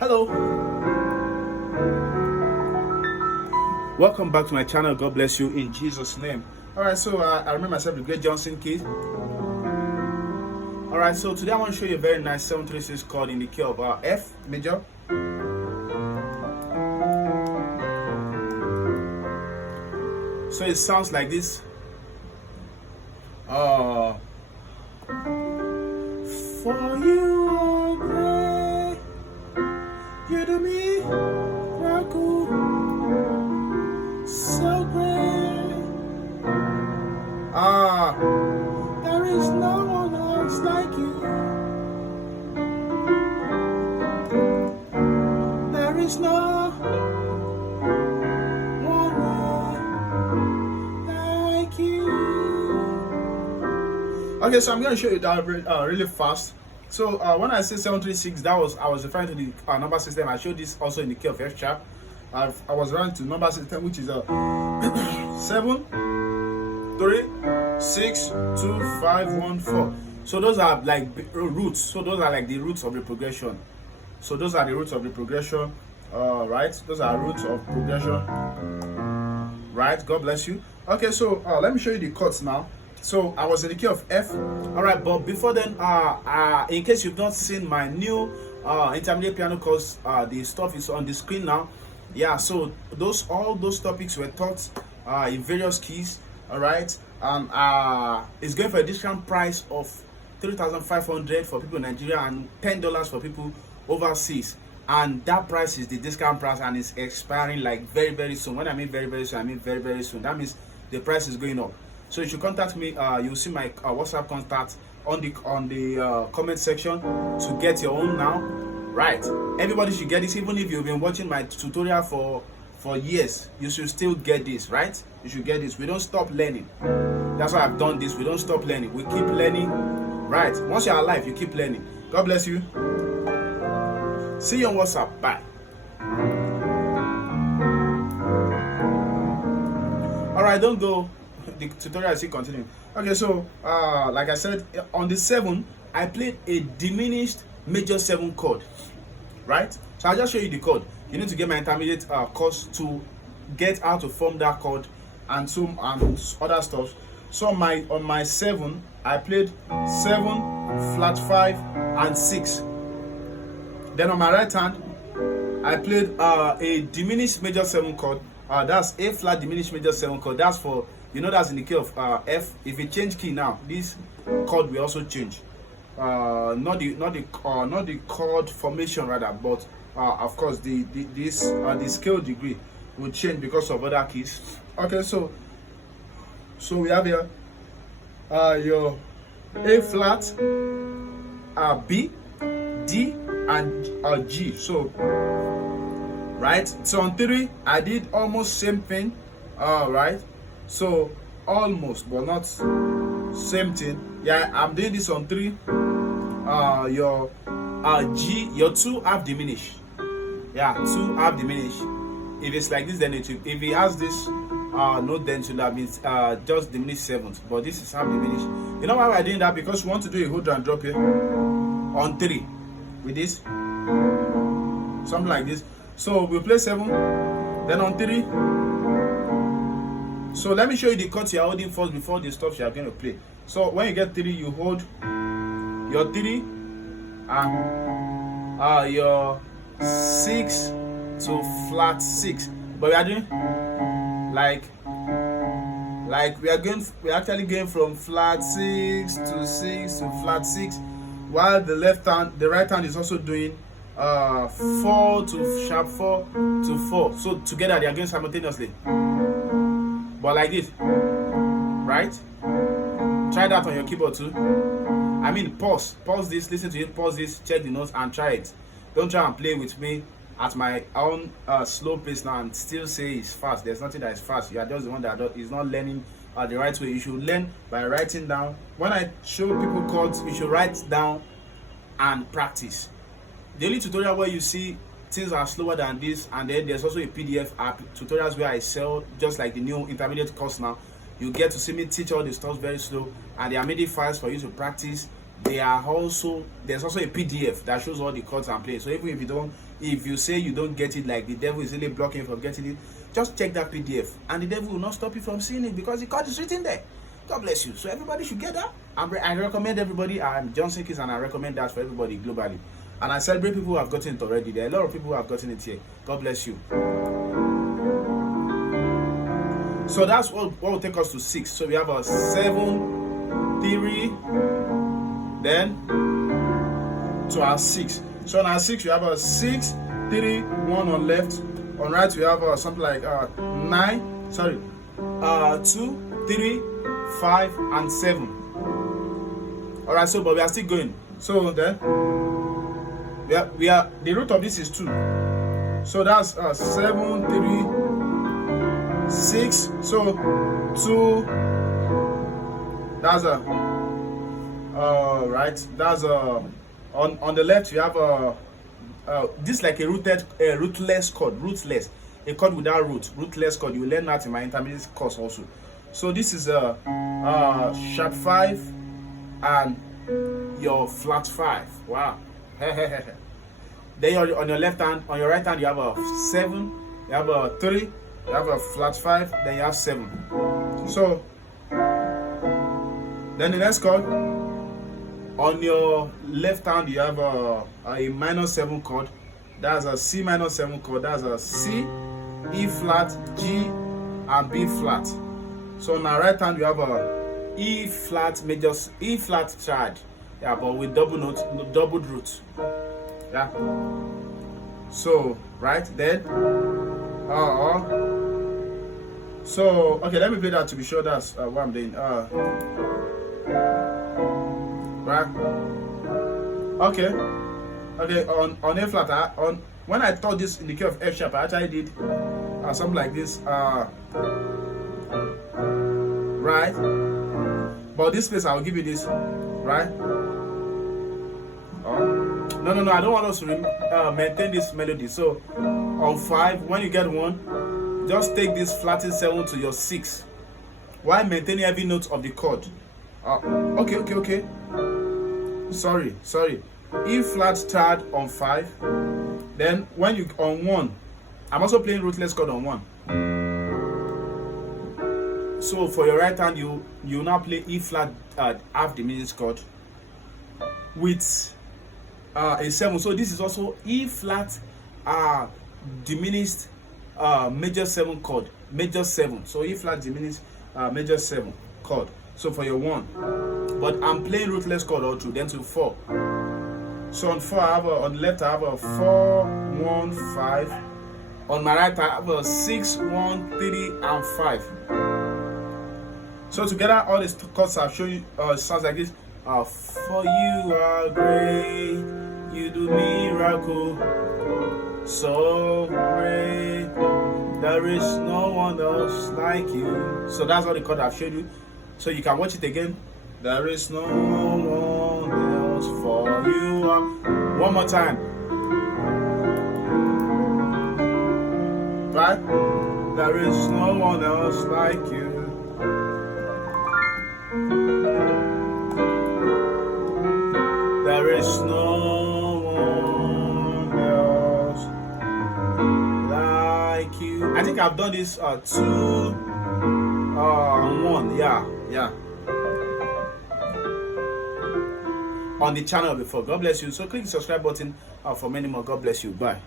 Hello, welcome back to my channel. God bless you in Jesus' name. All right, so I remember myself the great Johnsonkeyz. All right, so today I want to show you a very nice 736 chord in the key of F major. So it sounds like this. For you are great, you do me miracle, so great. There is no one else like you. There is no one like you. Okay, so I'm going to show you that really fast. So when I say 736, I was referring to the number system. I showed this also in the key of F sharp. I was referring to number system, which is 7, 3, 6, 2, 5, 1, 4. So those are like roots. So those are like the roots of the progression. So those are the roots of the progression. Right? Those are roots of progression. Right? God bless you. Okay, so let me show you the chords now. So I was in the key of F. All right, but before then, in case you've not seen my new intermediate piano course, the stuff is on the screen now. Yeah, so all those topics were taught in various keys. All right, it's going for a discount price of 3,500 for people in Nigeria and $10 for people overseas. And that price is the discount price, and it's expiring like very, very soon. When I mean very, very soon, I mean very, very soon. That means the price is going up. So you should contact me. You'll see my WhatsApp contact on the comment section to get your own now. Right? Everybody should get this. Even if you've been watching my tutorial for years, you should still get this. Right? You should get this. We don't stop learning. That's why I've done this. We don't stop learning. We keep learning. Right? Once you're alive, you keep learning. God bless you. See you on WhatsApp. Bye. All right, don't go. The tutorial is still continuing. Okay, so like I said, on the 7 I played a diminished major 7 chord, right? So I'll just show you the chord. You need to get my intermediate course to get how to form that chord and some other stuff. So on my 7 I played 7, flat 5 and 6. Then on my right hand I played a diminished major 7 chord. That's A flat diminished major 7 chord. That's for, you know, that's in the key of F. If you change key now, this chord will also change. Not the chord formation rather, but of course the scale degree will change because of other keys. Okay, so we have here your A flat, B, D, and G. So right. So on 3 I did almost same thing. Right. So almost, but not same thing. Yeah, I'm doing this on 3. Your G, your 2 half diminished. Yeah, 2 half diminished. If it's like this, then it will. If it has this note, then it should have been just diminished 7th. But this is half diminished. You know why we're doing that? Because we want to do a hold and drop here on 3 with this, something like this. So we'll play 7, then on 3. So let me show you the chords you're holding first before the stuff you're going to play. So when you get 3, you hold your 3 and your 6 to flat 6. But we are doing like we're actually going from flat 6 to 6 to flat 6, while the right hand is also doing 4 to sharp 4 to 4. So together they are going simultaneously. But like this, right? Try that on your keyboard too. I mean, pause this, listen to it, pause this, check the notes and try it. Don't try and play with me at my own slow pace now and still say it's fast. There's nothing that is fast. You are just the one that is not learning the right way. You should learn by writing down. When I show people chords, you should write down and practice. The only tutorial where you see things are slower than this, and then there's also a PDF app tutorials where I sell, just like the new intermediate course now. You get to see me teach all the stuff very slow, and there are many files for you to practice there's also a PDF that shows all the chords I'm playing. So even if you say you don't get it, like the devil is really blocking you from getting it, just check that PDF and the devil will not stop you from seeing it because the chord is written there. God bless you. So everybody should get that. I recommend everybody. I'm Johnsonkeyz and I recommend that for everybody globally. And I celebrate people who have gotten it already. There are a lot of people who have gotten it here. God bless you. So that's what will take us to 6. So we have a 7, 3, then to our 6. So on our 6 we have a 6, 3, 1 on left. On right we have something like 9. Sorry, 2, 3, 5, and 7. All right. So but we are still going. So then we are the root of this is 2. So that's 7, 3, 6. So 2. That's right. That's on the left you have this is like a rootless chord. Rootless, a chord without root. Rootless chord. You will learn that in my intermediate course also. So this is a sharp 5 and your flat 5. Wow. Then on your left hand, on your right hand, you have a 7, you have a 3, you have a flat 5, then you have 7. So then the next chord, on your left hand, you have a minor 7 chord. That's a C minor 7 chord. That's a C, E flat, G, and B flat. So on our right hand, you have a E flat major, E flat chord. Yeah, but with double root. Yeah. So right then. So okay, let me play that to be sure that's what I'm doing. Right. Okay. On A flat, when I taught this in the key of F sharp, I actually did something like this. Right. But this place, I will give you this. Right. No, I don't want us to maintain this melody. So on 5, when you get 1, just take this flatted 7 to your 6 while maintaining every note of the chord. Okay. Sorry. E flat third on 5. Then when you on 1, I'm also playing rootless chord on 1. So for your right hand, you now play E flat half diminished chord with a 7. So this is also E flat diminished major 7 chord, major 7. So E flat diminished major 7 chord. So for your 1, but I'm playing rootless chord all through. Then to 4. So on 4, on the left I have a 4, 1, 5. On my right I have a 6, 1, 3, and 5. So together all these chords I'll show you sounds like this. For you are great, you do miracle so great, there is no one else like you. So that's all the chord I've showed you. So you can watch it again. There is no one else for you. One more time. Right? There is no one else like you. There is no one else like you. I think I've done this 2 1. Yeah. On the channel before. God bless you. So click the subscribe button for many more. God bless you. Bye.